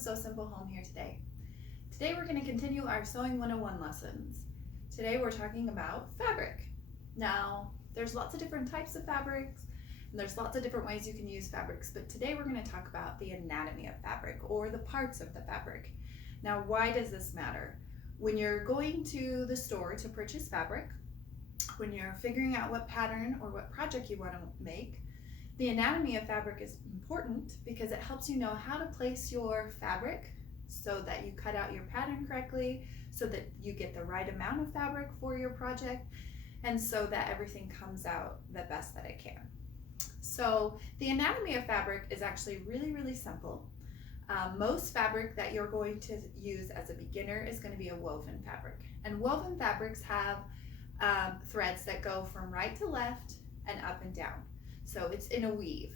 Sew Simple Home here today. Today we're going to continue our Sewing 101 lessons. Today we're talking about fabric. Now, there's lots of different types of fabrics, and there's lots of different ways you can use fabrics, but today we're going to talk about the anatomy of fabric, or the parts of the fabric. Now, why does this matter? When you're going to the store to purchase fabric, when you're figuring out what pattern or what project you want to make, the anatomy of fabric is important because it helps you know how to place your fabric so that you cut out your pattern correctly, so that you get the right amount of fabric for your project, and so that everything comes out the best that it can. So the anatomy of fabric is actually really simple. Most fabric that you're going to use as a beginner is going to be a woven fabric, and woven fabrics have threads that go from right to left and up and down. So it's in a weave,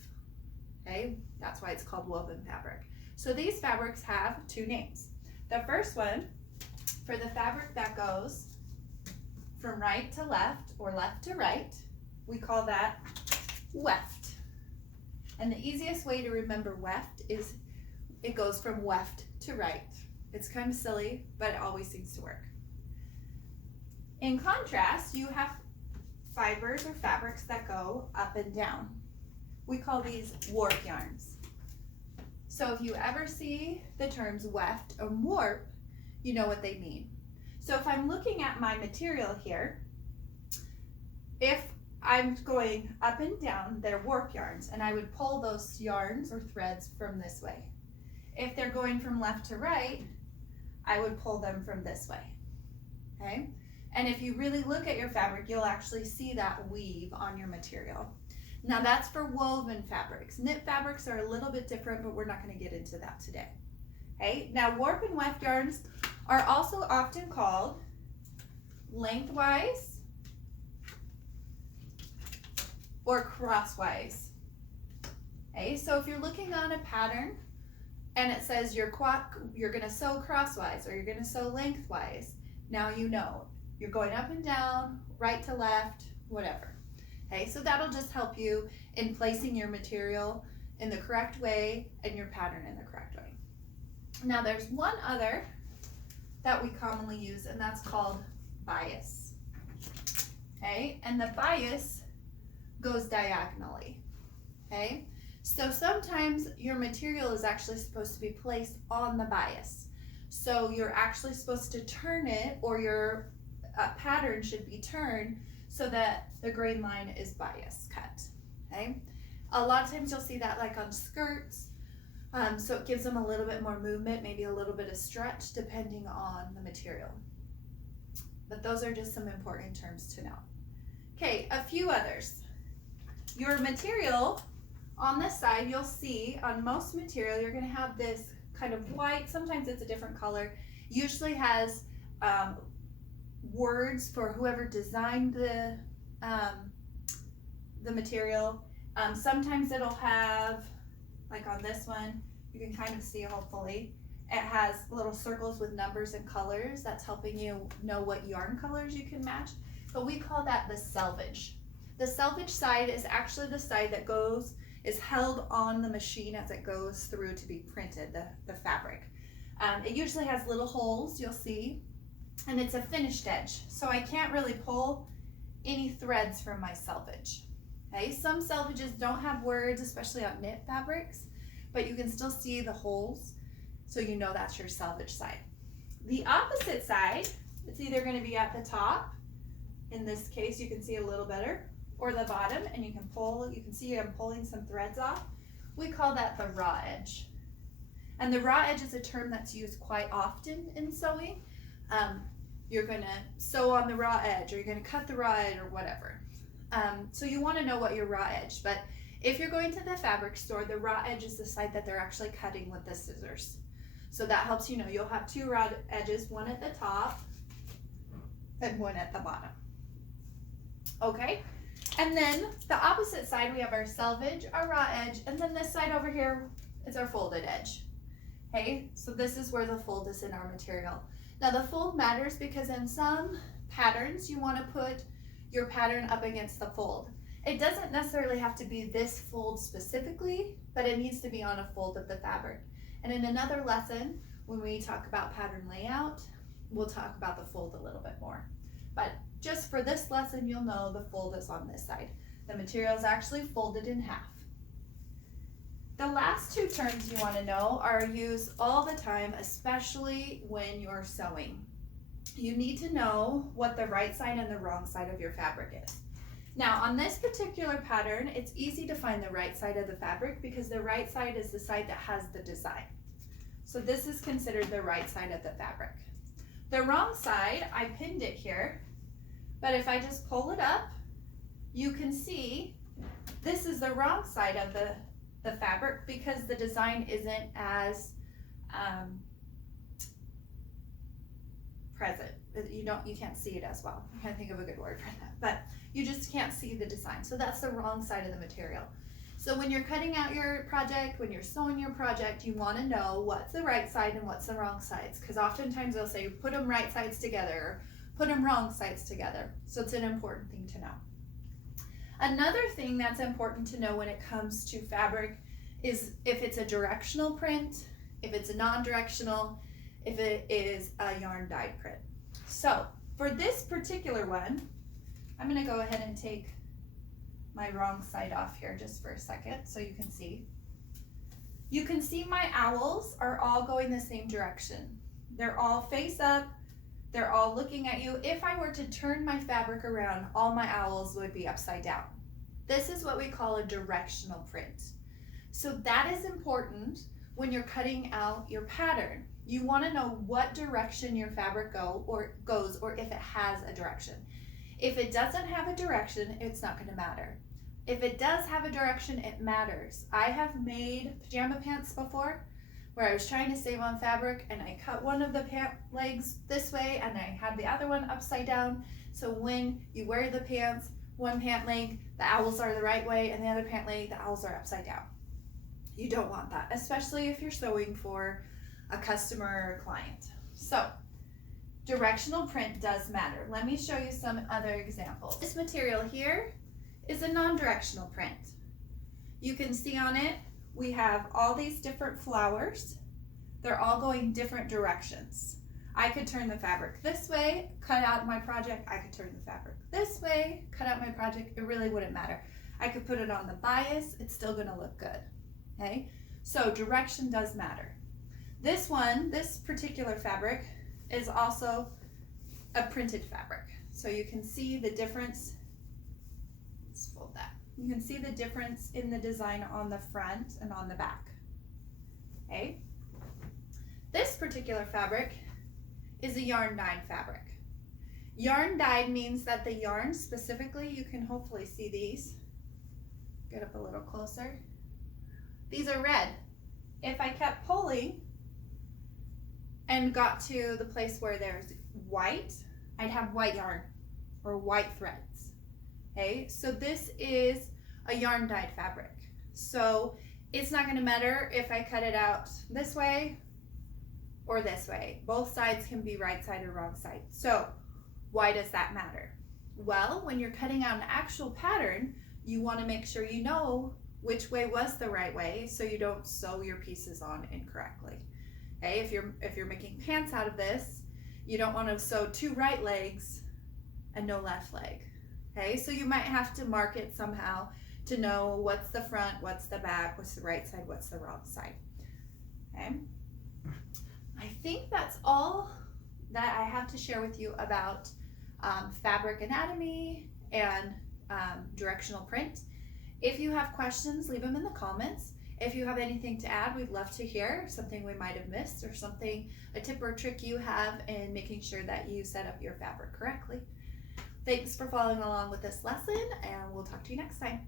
okay? That's why it's called woven fabric. So these fabrics have two names. The first one, for the fabric that goes from right to left or left to right, we call that weft. And the easiest way to remember weft is it goes from weft to right. It's kind of silly, but it always seems to work. In contrast, you have fibers or fabrics that go up and down. We call these warp yarns. So if you ever see the terms weft or warp, you know what they mean. So if I'm looking at my material here, if I'm going up and down, they're warp yarns, and I would pull those yarns or threads from this way. If they're going from left to right, I would pull them from this way, okay? And if you really look at your fabric, you'll actually see that weave on your material. Now that's for woven fabrics. Knit fabrics are a little bit different, but we're not going to get into that today. Okay, now warp and weft yarns are also often called lengthwise or crosswise. Okay, so if you're looking on a pattern and it says you're going to sew crosswise or you're going to sew lengthwise, now you know. You're going up and down, right to left, whatever. Okay, so that'll just help you in placing your material in the correct way and your pattern in the correct way. Now there's one other that we commonly use, and that's called bias. Okay, and the bias goes diagonally. Okay, so sometimes your material is actually supposed to be placed on the bias. So you're actually supposed to turn it, or your pattern should be turned so that the grain line is bias cut. Okay, a lot of times you'll see that like on skirts, so it gives them a little bit more movement, maybe a little bit of stretch depending on the material. But those are just some important terms to know. Okay, a few others. Your material on this side, you'll see on most material you're going to have this kind of white, sometimes it's a different color, usually has words for whoever designed the material. Sometimes it'll have, like on this one, you can kind of see, hopefully, it has little circles with numbers and colors. That's helping you know what yarn colors you can match. But we call that the selvage. The selvage side is actually the side that is held on the machine as it goes through to be printed, the fabric. It usually has little holes, you'll see, and it's a finished edge, so I can't really pull any threads from my selvage. Okay, some selvages don't have words, especially on knit fabrics, but you can still see the holes, so you know that's your selvage side. The opposite side, it's either going to be at the top, in this case you can see a little better, or the bottom, and you can see I'm pulling some threads off. We call that the raw edge. And the raw edge is a term that's used quite often in sewing. You're going to sew on the raw edge, or you're going to cut the raw edge, or whatever. So you want to know what your raw edge, but if you're going to the fabric store, the raw edge is the side that they're actually cutting with the scissors. So that helps you know. You'll have two raw edges, one at the top and one at the bottom. Okay, and then the opposite side, we have our selvage, our raw edge, and then this side over here is our folded edge. Okay, so this is where the fold is in our material. Now the fold matters because in some patterns you want to put your pattern up against the fold. It doesn't necessarily have to be this fold specifically, but it needs to be on a fold of the fabric. And in another lesson, when we talk about pattern layout, we'll talk about the fold a little bit more. But just for this lesson, you'll know the fold is on this side. The material is actually folded in half. The last two terms you want to know are used all the time, especially when you're sewing. You need to know what the right side and the wrong side of your fabric is. Now, on this particular pattern, it's easy to find the right side of the fabric because the right side is the side that has the design. So this is considered the right side of the fabric. The wrong side, I pinned it here, but if I just pull it up, you can see this is the wrong side of the fabric because the design isn't as present. You can't see it as well. I can't think of a good word for that, but you just can't see the design. So that's the wrong side of the material. So when you're cutting out your project, when you're sewing your project, you want to know what's the right side and what's the wrong sides, because oftentimes they'll say put them right sides together or put them wrong sides together. So it's an important thing to know. Another thing that's important to know when it comes to fabric is if it's a directional print, if it's a non-directional, if it is a yarn dyed print. So for this particular one, I'm going to go ahead and take my wrong side off here just for a second so you can see. You can see my owls are all going the same direction. They're all face up. They're all looking at you. If I were to turn my fabric around, all my owls would be upside down. This is what we call a directional print. So that is important when you're cutting out your pattern. You want to know what direction your fabric goes or if it has a direction. If it doesn't have a direction, it's not going to matter. If it does have a direction, it matters. I have made pajama pants before where I was trying to save on fabric and I cut one of the pant legs this way and I had the other one upside down. So when you wear the pants, one pant leg, the owls are the right way, and the other pant leg, the owls are upside down. You don't want that, especially if you're sewing for a customer or a client. So directional print does matter. Let me show you some other examples. This material here is a non-directional print. You can see on it, we have all these different flowers. They're all going different directions. I could turn the fabric this way, cut out my project. I could turn the fabric this way, cut out my project. It really wouldn't matter. I could put it on the bias. It's still gonna look good, okay? So direction does matter. This one, this particular fabric is also a printed fabric. So you can see the difference. Let's fold that. You can see the difference in the design on the front and on the back, okay? This particular fabric is a yarn dyed fabric. Yarn dyed means that the yarn specifically, you can hopefully see these. Get up a little closer. These are red. If I kept pulling and got to the place where there's white, I'd have white yarn or white threads. Okay, so this is a yarn dyed fabric. So it's not going to matter if I cut it out this way or this way. Both sides can be right side or wrong side. So why does that matter? Well, when you're cutting out an actual pattern, you want to make sure you know which way was the right way so you don't sew your pieces on incorrectly. Okay, if you're making pants out of this, you don't want to sew two right legs and no left leg. Okay, so you might have to mark it somehow to know what's the front, what's the back, what's the right side, what's the wrong side. Okay, I think that's all that I have to share with you about fabric anatomy and directional print. If you have questions, leave them in the comments. If you have anything to add, we'd love to hear something we might have missed or something, a tip or trick you have in making sure that you set up your fabric correctly. Thanks for following along with this lesson, and we'll talk to you next time.